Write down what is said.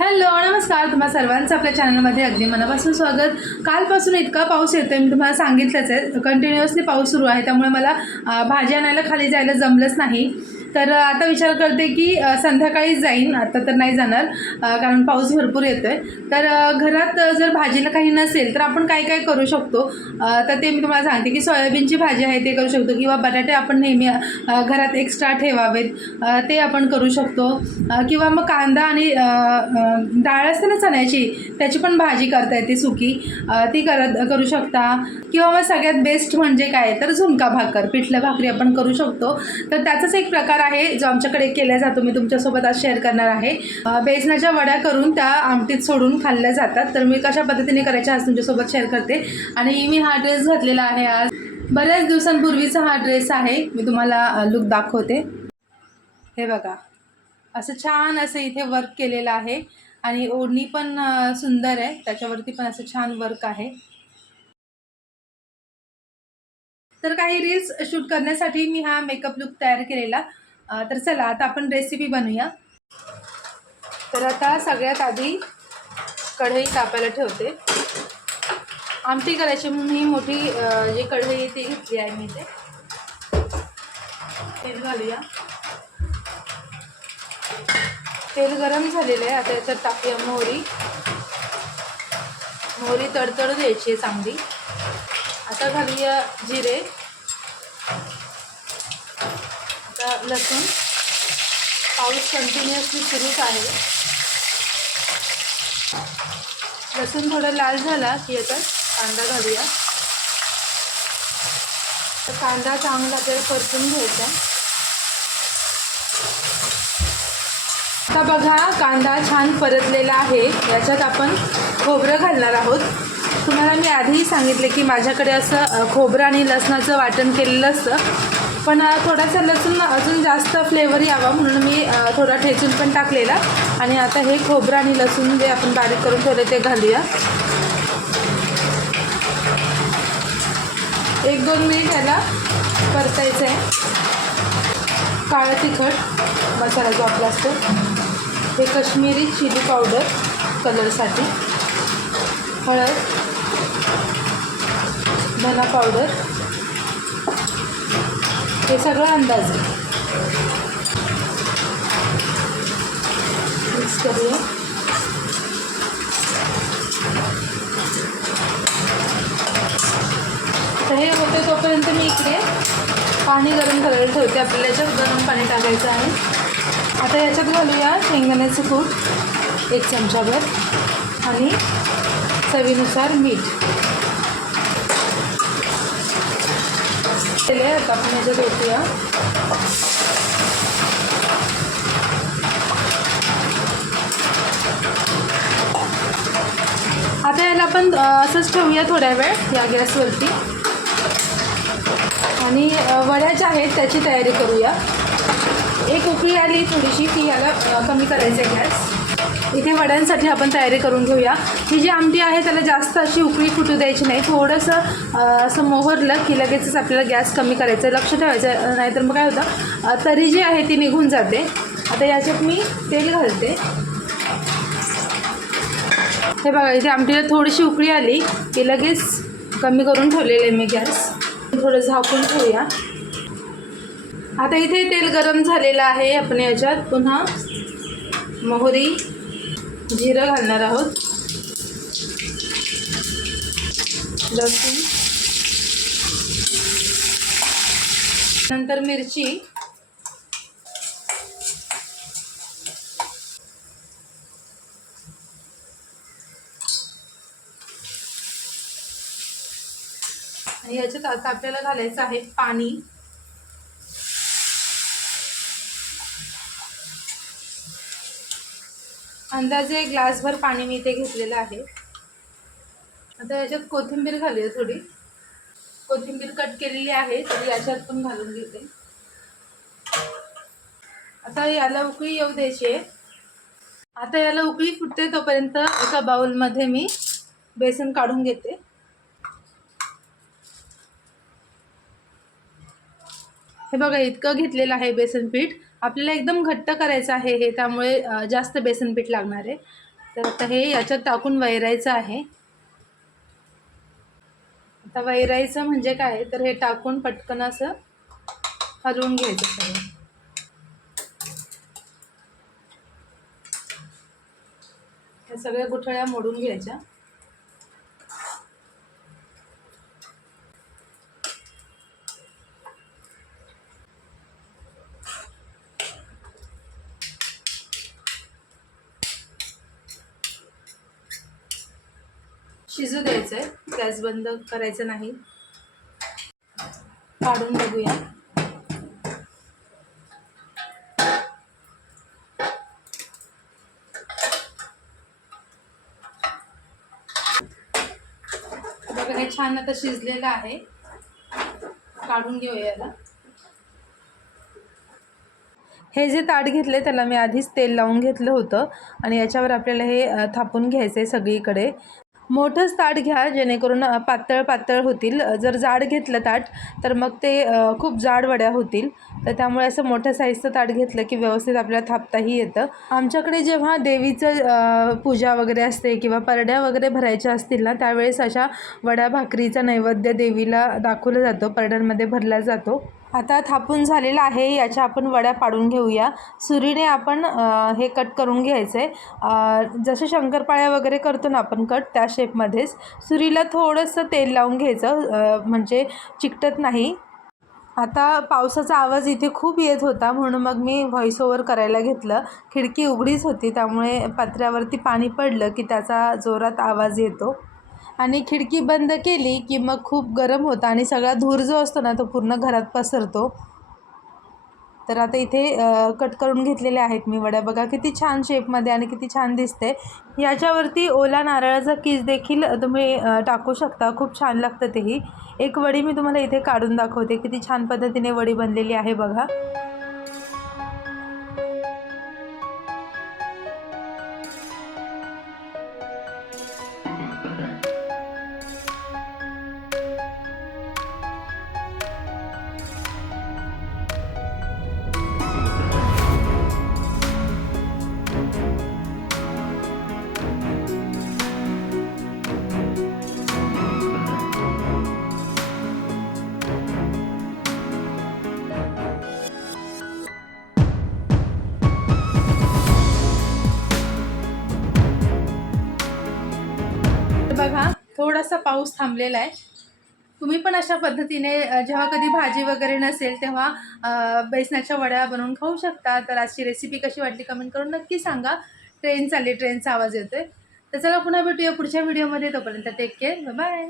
Hello नमस्कार. तुम्हा सर्वांचं आपल्या चॅनलमध्ये अगदी मनापासून स्वागत. कालपासून इतका पाऊस येतोय मी तुम्हाला सांगितलंच आहे. कंटिन्युअसली पाऊस सुरू आहे त्यामुळे मला भाजी आणायला खाली जायला जमलंच नाही. तर आता विचार करते की संध्याकाळी संध्याकाळीच जाईन. आता तर नाही जाणार कारण पाऊस भरपूर येतो आहे तर घरात जर भाजीला काही नसेल तर आपण काय काय करू शकतो? तर ते मी तुम्हाला सांगते की सोयाबीनची भाजी आहे ते करू शकतो किंवा बटाटे आपण नेहमी घरात एक्स्ट्रा ठेवावेत. ते आपण करू शकतो. किंवा मग कांदा आणि डाळ असते ना चण्याची त्याची पण भाजी करता येते सुकी. ती करत करू शकता. किंवा मग सगळ्यात बेस्ट म्हणजे काय? तर झुणका भाकर. पिठलं भाकरी आपण करू शकतो. तर त्याचाच एक प्रकार आहे जो आमच्याकडे केला जातो मी तुमच्यासोबत आज शेअर करणार आहे. बेसनाच्या वड्या करून त्या आमटीत सोडून खाल्ल्या जातात. तर मी कशा पद्धतीने करायच्या आज तुमच्यासोबत शेअर करते. आणि मी हा ड्रेस घातलेला आहे आज. बऱ्याच दिवसांपूर्वीचा हा ड्रेस आहे. मी तुम्हाला लुक दाखवते. हे बघा. असं छान असं इथे वर्क केलेलं आहे. आणि ओढणी पण सुंदर आहे. त्याच्यावरती पण असं छान वर्क आहे. तर काही रील्स शूट करण्यासाठी मी हा मेकअप लुक तयार केलेला. तर चला आता आपण रेसिपी बनवूया. तर आता सगळ्यात आधी कढई तापायला ठेवते. आमटी करायची म्हणून ही मोठी जी कढई आहे ती घेतली आहे मी ते तेल घालूया. तेल गरम झालेलं आहे आता याच्यात टाकूया मोहरी. मोहरी तडतड द्यायची आहे चांगली. आता घालूया जिरे. आता लसूण पाऊस कंटिन्युअसली सुरूच आहे. लसूण थोडं लाल झाला की आता कांदा घालूया. तर कांदा चांगला आपल्याला परतून घ्यायचा. आता बघा कांदा छान परतलेला आहे. याच्यात आपण खोबरं घालणार आहोत. तुम्हाला मी आधीही सांगितले की माझ्याकडे असं खोबरं आणि लसणाचं वाटण केलेलं असतं. पण थोडासा लसूण अजून जास्त फ्लेवर यावा म्हणून मी थोडा ठेचून पण टाकलेला. आणि आता हे खोबरं आणि लसूण जे आपण बारीक करून ठेवले ते घालूया. एक दोन मिनिट याला परतायचं आहे काळं तिखट मसाला जो आपला असतो. हे कश्मीरी चिली पावडर कलरसाठी. हळद धना पावडर. हे सगळं अंदाज. मिक्स करूया. तर हे होते तोपर्यंत मी इकडे पाणी गरम करायला ठेवते. आपल्याला याच्यात गरम पाणी टाकायचं आहे. आता याच्यात घालूया शेंगदाण्याचं कूट एक चमचाभर आणि चवीनुसार मीठ. केले आता आपण याच्यात ओतूया. आता याला आपण असंच ठेवूया थोड्या वेळ या गॅसवरती. आणि वड्या ज्या आहेत त्याची तयारी करूया. एक उकळी आली थोडीशी ती याला कमी करायचं आहे गॅस. इथे वड्यांसाठी आपण तयारी करून घेऊया. ही जी आमटी आहे त्याला जास्त अशी उकळी फुटू द्यायची नाही. थोडंसं असं मोहरलं की लगेचच आपल्याला गॅस कमी करायचं आहे लक्ष ठेवायचं नाहीतर मग काय होतं तरी जी आहे ती निघून जाते. आता याच्यात मी तेल घालते. हे बघा इथे आमटीला थोडीशी उकळी आली की लगेच कमी करून ठेवलेलं आहे मी गॅस. थोडं झाकून ठेवूया. आता इथे तेल गरम झालेलं आहे आपण याच्यात. पुन्हा मोहरी जिरं घालणार आहोत. लसूण. नंतर मिरची. आणि याच्यात आता आपल्याला घालायचं आहे पाणी. अंदाजे ग्लासभर पाणी मी इथे घेतलेलं आहे. आता याच्यात कोथिंबीर घालूया थोडी. कोथिंबीर कट केलेली आहे तरी याच्यात पण घालून घेते. आता याला उकळी येऊ द्यायची आहे. आता याला उकळी फुटते तोपर्यंत एका बाउलमध्ये मी बेसन काढून घेते. हे बघा इतकं घेतलेलं आहे बेसन पीठ. आपल्याला एकदम घट्ट करायचं आहे हे त्यामुळे जास्त बेसन पीठ लागणार आहे. तर आता हे याच्यात टाकून वैरायचं आहे. आता वैरायचं म्हणजे काय? तर हे टाकून पटकन असं हलवून घ्यायचं सगळं. सगळ्या गुठळ्या मोडून घ्यायच्या. शिजू द्यायचं आहे गॅस बंद करायचं नाही. काढून बघूया. बघा हे छान आता शिजलेलं आहे. काढून घेऊया याला. हे जे ताट घेतले त्याला मी आधीच तेल लावून घेतलं होतं. आणि याच्यावर आपल्याला हे थापून घ्यायचं आहे सगळीकडे. मोठंच ताट घ्या जेणेकरून पातळ पातळ होतील. जर जाड घेतलं ताट तर मग ते खूप जाड वड्या होतील. तर त्यामुळे असं मोठ्या साईजचं ताट घेतलं की व्यवस्थित आपल्याला थापताही येतं. आमच्याकडे जेव्हा देवीचं पूजा वगैरे असते किंवा परड्या वगैरे भरायच्या असतील ना त्यावेळेस अशा वड्या भाकरीचा नैवेद्य देवीला दाखवलं जातं परड्यांमध्ये भरला जातो. आता थापून झालेलं आहे याच्या आपण वड्या पाडून घेऊया. सुरीने आपण हे कट करून घ्यायचं. आहे जसे शंकरपाळ्या वगैरे करतो ना आपण कट त्या शेपमध्येच सुरीला थोडंसं तेल लावून घ्यायचं म्हणजे चिकटत नाही. आता पावसाचा आवाज इथे खूप येत होता म्हणून मग मी व्हॉइस ओव्हर करायला घेतलं. खिडकी उघडीच होती त्यामुळे पत्र्यावरती पाणी पडलं की त्याचा जोरात आवाज येतो. आणि खिडकी बंद केली की मग खूप गरम होतं आणि सगळा धूर जो असतो ना तो पूर्ण घरात पसरतो. तर आता इथे कट करून घेतलेले आहेत मी वड्या. बघा किती छान शेपमध्ये आणि किती छान दिसते. याच्यावरती ओला नारळाचा किस देखील तुम्ही टाकू शकता. खूप छान लागतं तेही. एक वडी मी तुम्हाला इथे काढून दाखवते. किती छान पद्धतीने वडी बनलेली आहे बघा. पाऊस थांबलेला आहे. तुम्ही पण अशा पद्धतीने जेव्हा कधी भाजी वगैरे नसेल तेव्हा बेसनाच्या वड्या बनवून खाऊ शकता. तर आजची रेसिपी कशी वाटली कमेंट करून नक्की सांगा. ट्रेन चालली ट्रेनचा आवाज येतोय. तर चला पुन्हा भेटूया पुढच्या व्हिडिओमध्ये तोपर्यंत टेक केअर बाय